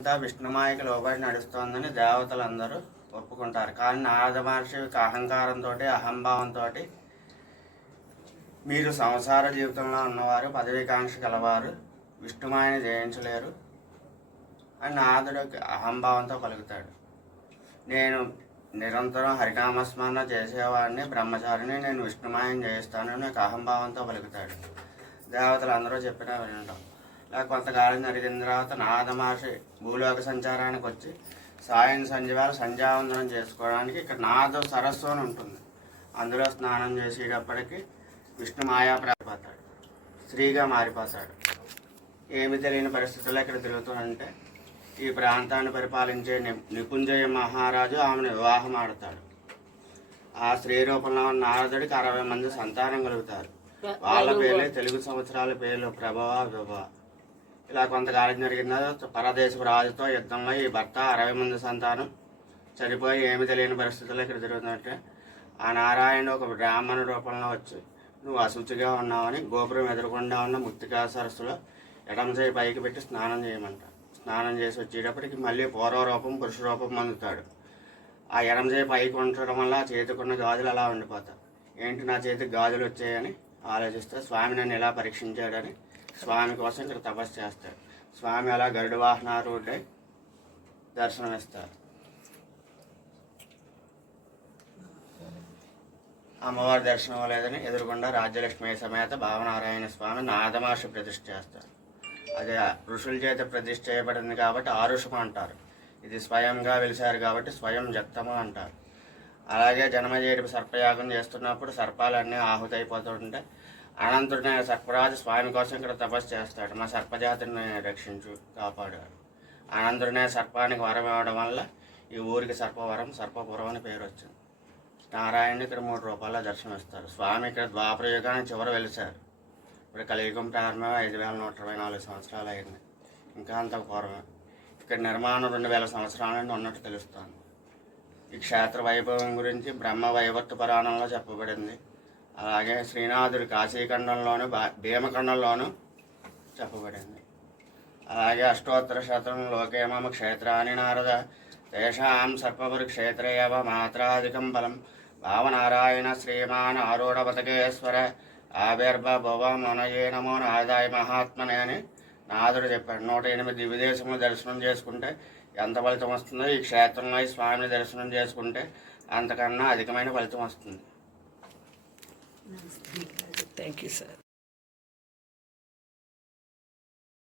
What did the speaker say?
అంతా విష్ణుమాయకి లోబడి నడుస్తోందని దేవతలందరూ ఒప్పుకుంటారు. కానీ నారద మహర్షి అహంకారంతో అహంభావంతో మీరు సంసార జీవితంలో ఉన్నవారు పదవీకాంక్ష గలవారు విష్ణుమాయని జయించలేరు అని నారదుడు అహంభావంతో పలుకుతాడు. నేను నిరంతరం హరినామస్మరణ చేసేవాడిని బ్రహ్మచారిని నేను విష్ణుమాయని జయిస్తాను నాకు అహంభావంతో పలుకుతాడు. దేవతలు అందరూ చెప్పినా వినడం. ఇలా కొంతకాలం జరిగిన తర్వాత నారద మహర్షి భూలోక సంచారానికి వచ్చి సాయం సంధ్యవేళ సంధ్యావందనం చేసుకోవడానికి ఇక్కడ నారద సరస్సు అని ఉంటుంది. అందులో స్నానం చేసేటప్పటికి విష్ణు మాయా ప్రారిపోతాడు స్త్రీగా మారిపోతాడు. ఏమి తెలియని పరిస్థితుల్లో ఇక్కడ తిరుగుతుందంటే ఈ ప్రాంతాన్ని పరిపాలించే నిపుంజయ మహారాజు ఆమెను వివాహం ఆడతాడు. ఆ స్త్రీ రూపంలో ఉన్న నారదుడికి అరవై మంది సంతానం కలుగుతారు. వాళ్ళ పేర్లే తెలుగు సంవత్సరాల పేర్లు ప్రభవ విభవ. ఇలా కొంతకాలం జరిగిన పరదేశపు రాజుతో యుద్ధంలో ఈ భర్త అరవై మంది సంతానం చనిపోయి ఏమి తెలియని పరిస్థితుల్లో ఇక్కడ జరుగుతుందంటే ఆ నారాయణుడు ఒక బ్రాహ్మణ రూపంలో వచ్చి నువ్వు అశుచిగా ఉన్నావని గోపురం ఎదురుకుండా ఉన్న ముక్తికా సరస్సులో ఎడమ చేయి పైకి పెట్టి స్నానం చేయమంట. స్నానం చేసి వచ్చేటప్పటికి మళ్ళీ పూర్వ రూపం పురుష రూపం పొందుతాడు ఆ ఎడమ చేయి పైకి ఉండటం వల్ల చేతికున్న గాజులు అలా ఉండిపోతాయి. ఏంటి నా చేతికి గాజులు వచ్చాయని ఆలోచిస్తే స్వామి నన్ను ఎలా పరీక్షించాడని స్వామి కోసం ఇక్కడ తపస్సు చేస్తారు. స్వామి అలా గరుడ వాహనారూఢై దర్శనమిస్తారు. అమ్మవారి దర్శనం లేదని ఎదురుగుండా రాజ్యలక్ష్మి సమేత భావనారాయణ స్వామి నాదమాషి ప్రతిష్ఠ చేస్తారు. అది ఋషుల చేత ప్రతిష్ఠ చేయబడింది కాబట్టి ఆరుషం అంటారు. ఇది స్వయంగా వెలిశారు కాబట్టి స్వయం జక్తము అంటారు. అలాగే జనమజేటి సర్పయాగం చేస్తున్నప్పుడు సర్పాలన్నీ ఆహుతైపోతుంటే అనంతుడిని సర్పరాజు స్వామి కోసం ఇక్కడ తపస్సు చేస్తాడు. మా సర్పజాతిని రక్షించు కాపాడాడు. అనంతుడినే సర్పానికి వరం ఇవ్వడం వల్ల ఈ ఊరికి సర్పవరం సర్పపురం అని పేరు వచ్చింది. నారాయణుడు ఇక్కడ మూడు రూపాయల దర్శనమిస్తారు స్వామి ఇక్కడ ద్వాపరయుగానికి చివర వెలిశారు. ఇప్పుడు కలియుగం ప్రారంభం ఐదు వేల నూట ఇరవై నాలుగు సంవత్సరాలు అయింది. ఇంకా అంత పూర్వమే ఇక్కడ నిర్మాణం రెండు వేల సంవత్సరాల నుండి ఉన్నట్టు తెలుస్తాను ఈ క్షేత్ర వైభవం గురించి బ్రహ్మ వైవర్త పురాణంలో చెప్పబడింది. అలాగే శ్రీనాథుడు కాశీఖండంలోను భా- భీమఖండంలోను చెప్పబడింది. అలాగే అష్టోత్తర శతం లోకేమమ క్షేత్రాన్ని నారద తేషాం సర్పపురి క్షేత్రయవ మాత్రాధికం బలం. భావనారాయణ శ్రీమాన్ ఆరూఢ ఆవిర్భ ఆవిర్భవ మునయే నమో నాదాయ మహాత్మనే అని నాదుడు చెప్పాడు. నూట ఎనిమిది విదేశములు దర్శనం చేసుకుంటే ఎంత ఫలితం వస్తుందో ఈ క్షేత్రంలో ఈ స్వామిని దర్శనం చేసుకుంటే అంతకన్నా అధికమైన ఫలితం వస్తుంది. Thank you, sir.